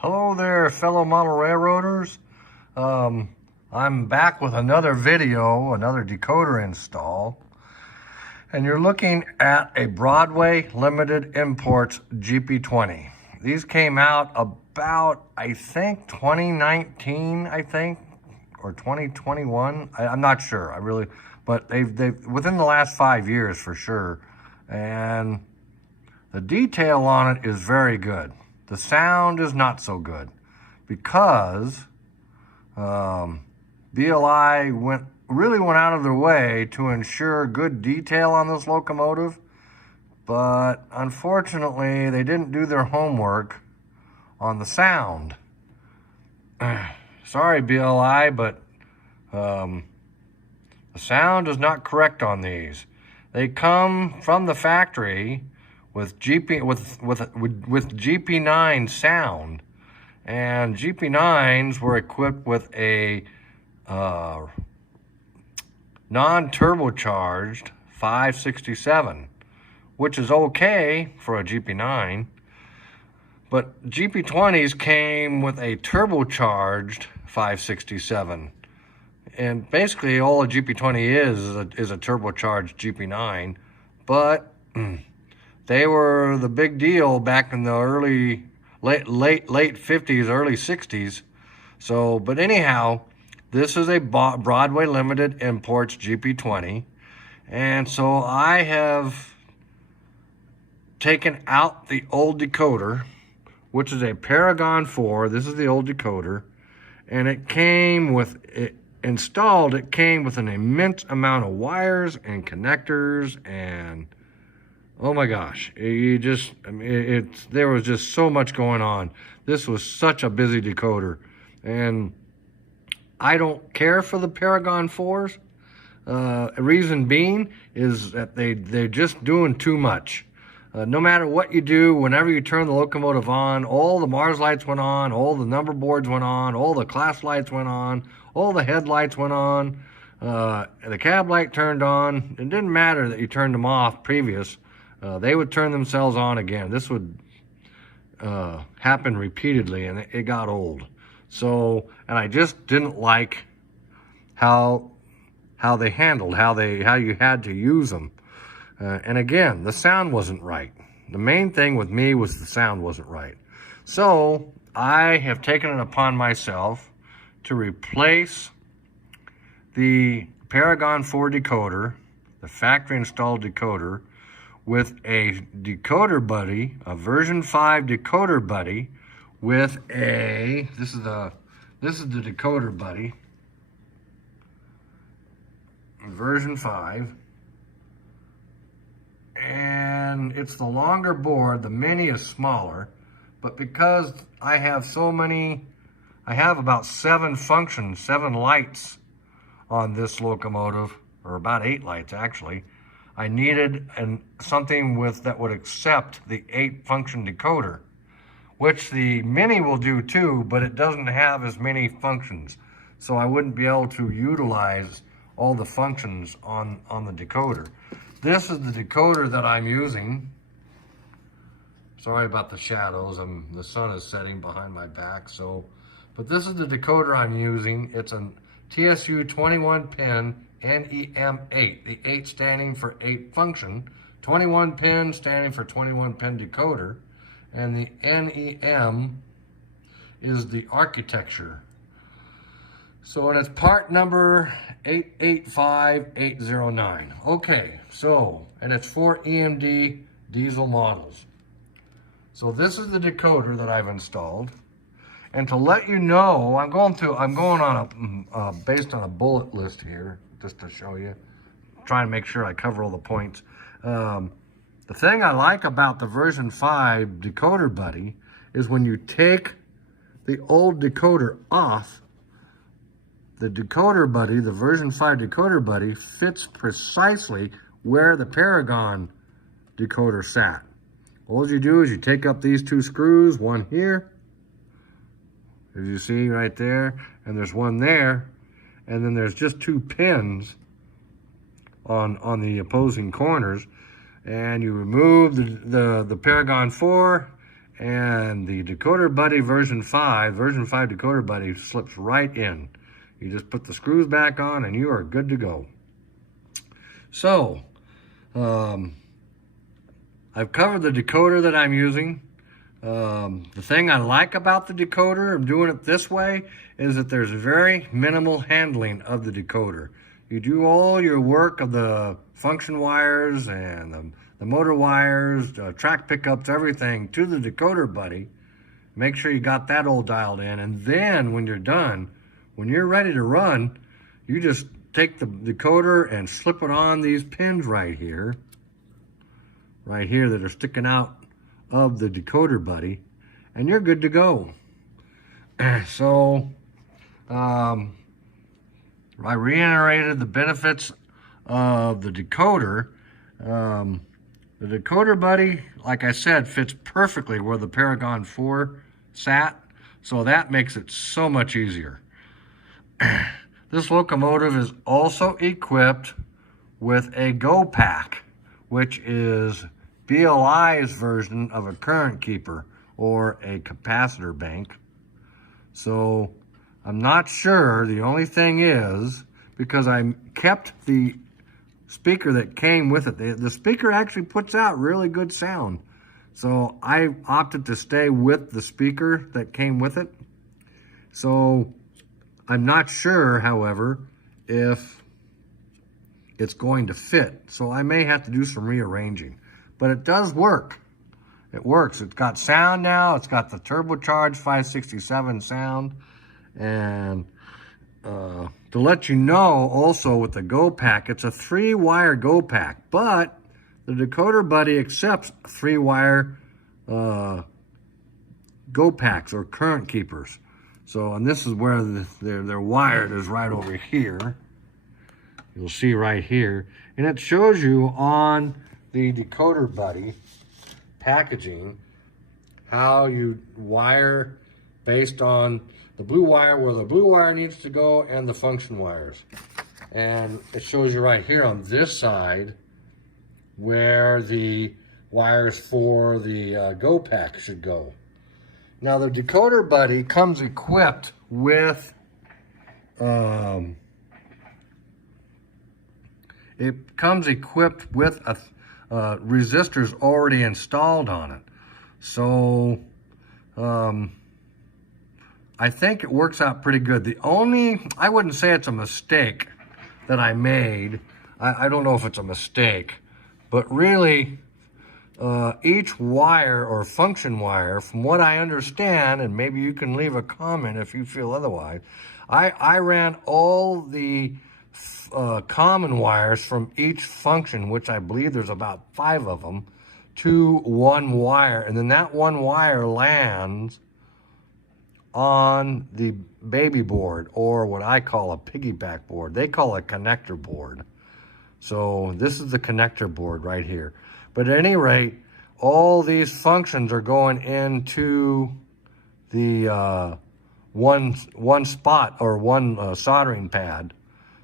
Hello there, fellow model railroaders. I'm back with another video, another decoder install. And you're looking at a Broadway Limited Imports GP20. These came out about, I think, 2019, or 2021. I'm not sure, but they've within the last 5 years for sure. And the detail on it is very good. The sound is not so good because BLI really went out of their way to ensure good detail on this locomotive, but unfortunately they didn't do their homework on the sound. Sorry, BLI, but the sound is not correct on these. They come from the factory with GP9 sound, and GP9s were equipped with a non-turbocharged 567, which is okay for a GP9, but GP20s came with a turbocharged 567, and basically all a GP20 is a turbocharged GP9, but they were the big deal back in the late 50s, early 60s. So, but anyhow, this is a Broadway Limited Imports GP20. And so I have taken out the old decoder, which is a Paragon 4. This is the old decoder. And it came with, it came with an immense amount of wires and connectors, and oh my gosh, there was just so much going on. This was such a busy decoder. And I don't care for the Paragon 4s. Reason being is that they're just doing too much. No matter what you do, whenever you turn the locomotive on, all the Mars lights went on, all the number boards went on, all the class lights went on, all the headlights went on, the cab light turned on. It didn't matter that you turned them off previous. They would turn themselves on again. This would happen repeatedly, and it got old. So, and I just didn't like how they handled, how you had to use them. And again, the sound wasn't right. The main thing with me was the sound wasn't right. So I have taken it upon myself to replace the Paragon 4 decoder, the factory installed decoder, with a decoder buddy, a version 5 decoder buddy with a, this is the decoder buddy, version 5, and it's the longer board. The Mini is smaller, but because I have so many, I have about 7 functions, 7 lights on this locomotive, or about 8 lights actually. I needed something that would accept the 8-function decoder, which the Mini will do too, but it doesn't have as many functions. So I wouldn't be able to utilize all the functions on the decoder. This is the decoder that I'm using. Sorry about the shadows, the sun is setting behind my back. But this is the decoder I'm using. It's a TSU 21-pin NEM8, the 8 standing for 8 function, 21 pin standing for 21 pin decoder, and the NEM is the architecture. So, and it's part number 885809. Okay, so, and it's 4 EMD diesel models. So this is the decoder that I've installed. And to let you know, I'm going on based on a bullet list here, just to show you, trying to make sure I cover all the points. The thing I like about the version 5 decoder buddy is when you take the old decoder off, the decoder buddy, the version 5 decoder buddy, fits precisely where the Paragon decoder sat. All you do is you take up these 2 screws, one here, as you see right there, and there's one there, and then there's just 2 pins on the opposing corners, and you remove the Paragon 4, And the Decoder Buddy version 5 Decoder Buddy slips right in. You just put the screws back on and you are good to go. So, I've covered the decoder that I'm using. The thing I like about the decoder, I'm doing it this way, is that there's very minimal handling of the decoder. You do all your work of the function wires and the motor wires, track pickups, everything to the Decoder Buddy. Make sure you got that all dialed in. And then when you're done, when you're ready to run, you just take the decoder and slip it on these pins right here that are sticking out of the Decoder Buddy, and you're good to go. So, I reiterated the benefits of the decoder. The Decoder Buddy, like I said, fits perfectly where the Paragon 4 sat, so that makes it so much easier. This locomotive is also equipped with a Go Pack, which is BLI's version of a current keeper or a capacitor bank. So I'm not sure. The only thing is, because I kept the speaker that came with it, the speaker actually puts out really good sound. So I opted to stay with the speaker that came with it. So I'm not sure, however, if it's going to fit. So I may have to do some rearranging. But it does work. It works. It's got sound now. It's got the turbocharged 567 sound. And to let you know, also with the Go Pack, it's a 3-wire Go Pack. But the Decoder Buddy accepts 3-wire Go Packs or current keepers. So, and this is where they're wired, is right over here. You'll see right here. And it shows you on the Decoder Buddy packaging how you wire based on the blue wire, where the blue wire needs to go, and the function wires. And it shows you right here on this side where the wires for the Go Pack should go. Now the Decoder Buddy comes equipped with resistors already installed on it. So I think it works out pretty good. I wouldn't say it's a mistake that I made. I don't know if it's a mistake, but really each wire or function wire, from what I understand, and maybe you can leave a comment if you feel otherwise, I ran all the common wires from each function, which I believe there's about 5 of them, to one wire, and then that one wire lands on the baby board, or what I call a piggyback board. They call it a connector board. So this is the connector board right here. But at any rate, all these functions are going into the one spot, or one soldering pad.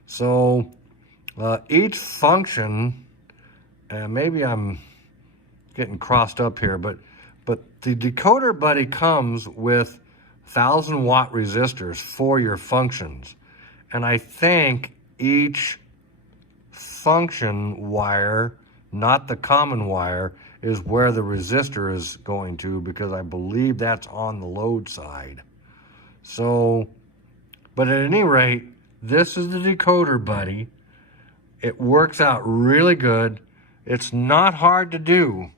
So each function, and maybe I'm getting crossed up here, but the Decoder Buddy comes with 1,000-watt resistors for your functions. And I think each function wire, not the common wire, is where the resistor is going to, because I believe that's on the load side. So, but at any rate, this is the Decoder Buddy. It works out really good. It's not hard to do.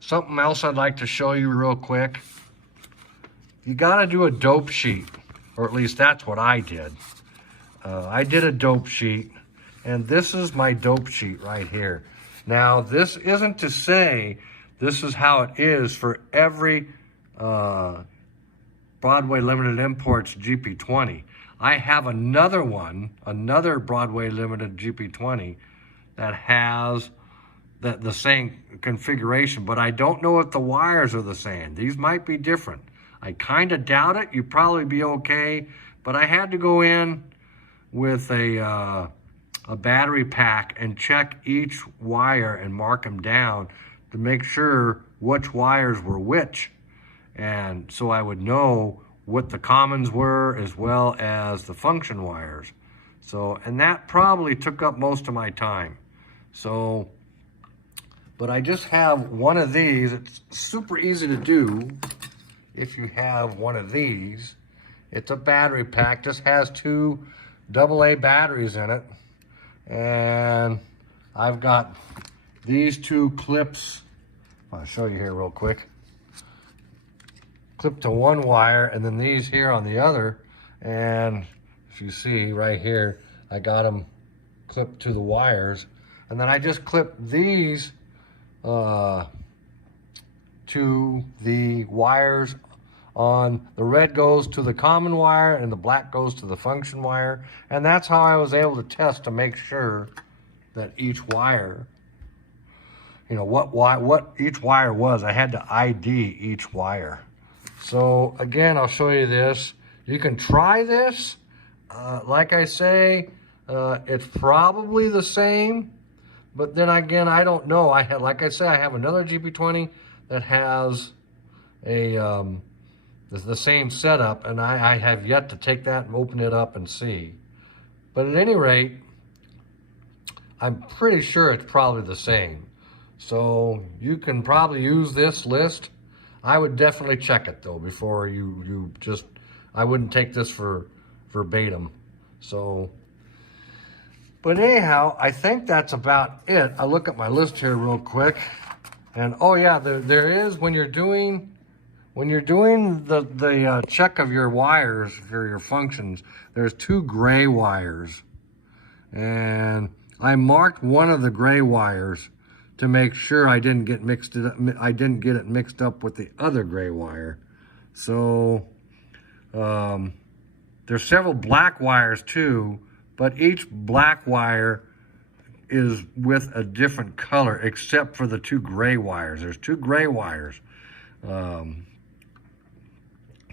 Something else I'd like to show you real quick. You gotta do a dope sheet, or at least that's what I did. I did a dope sheet, and this is my dope sheet right here. Now, this isn't to say this is how it is for every Broadway Limited Imports GP20. I have another one, another Broadway Limited GP20 that has the same configuration, but I don't know if the wires are the same. These might be different. I kind of doubt it. You'd probably be okay, but I had to go in with a battery pack and check each wire and mark them down to make sure which wires were which. And so I would know what the commons were as well as the function wires. So, and that probably took up most of my time. So, but I just have one of these. It's super easy to do if you have one of these. It's a battery pack, just has 2 AA batteries in it. And I've got these 2 clips. I'll show you here real quick. Clipped to one wire, and then these here on the other. And if you see right here, I got them clipped to the wires. And then I just clipped these to the wires on the red goes to the common wire and the black goes to the function wire. And that's how I was able to test to make sure that each wire, you know, what each wire was. I had to ID each wire. So again, I'll show you this. You can try this. Like I say, it's probably the same, but then again, I don't know. Like I said, I have another GP20 that has a the same setup, and I have yet to take that and open it up and see. But at any rate, I'm pretty sure it's probably the same. So you can probably use this list. I would definitely check it though before you just, I wouldn't take this for verbatim. So, but anyhow, I think that's about it. I look at my list here real quick, and oh yeah, there is, when you're doing the check of your wires for your functions, there's 2 gray wires, and I marked one of the gray wires to make sure I didn't get it mixed up with the other gray wire. So there's several black wires too, but each black wire is with a different color except for the 2 gray wires. There's 2 gray wires.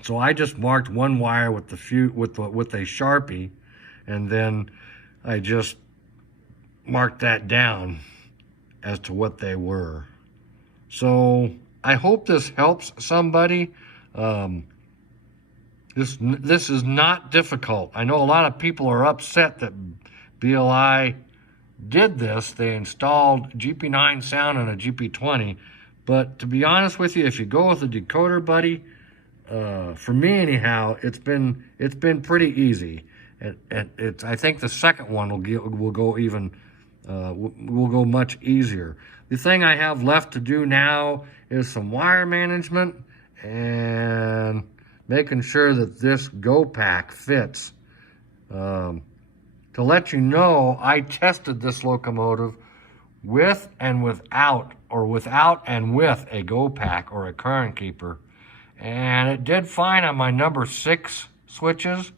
So I just marked one wire with a Sharpie, and then I just marked that down as to what they were. So I hope this helps somebody. This is not difficult. I know a lot of people are upset that BLI did this. They installed GP9 sound on a GP20, but to be honest with you, if you go with a decoder, buddy, for me anyhow, it's been pretty easy. I think the second one will go even will go much easier. The thing I have left to do now is some wire management and making sure that this go pack fits. To let you know, I tested this locomotive with and without, or without and with a go pack or a current keeper. And it did fine on my number 6 switches,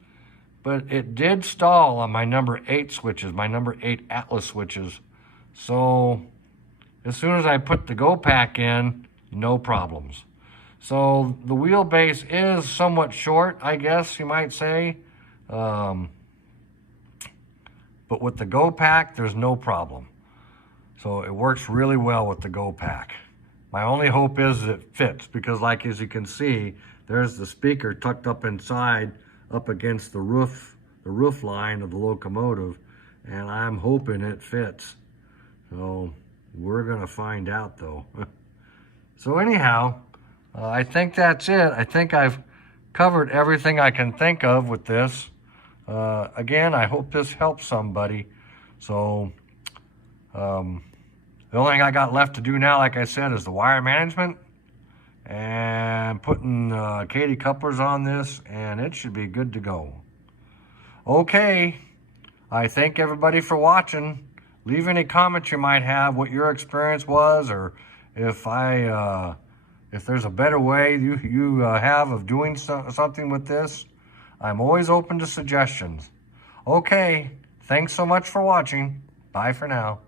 but it did stall on my number 8 switches, my number 8 Atlas switches. So as soon as I put the go pack in, no problems. So the wheelbase is somewhat short, I guess you might say. But with the go pack, there's no problem. So it works really well with the go pack. My only hope is that it fits, because like as you can see, there's the speaker tucked up inside, up against the roof line of the locomotive, and I'm hoping it fits. So we're gonna find out though. So anyhow, I think that's it. I think I've covered everything I can think of with this. Again, I hope this helps somebody. So the only thing I got left to do now, like I said, is the wire management and putting Katie couplers on this, and it should be good to go. Okay, I thank everybody for watching. Leave any comments you might have, what your experience was, or if there's a better way you have of doing something with this. I'm always open to suggestions. Okay, thanks so much for watching. Bye for now.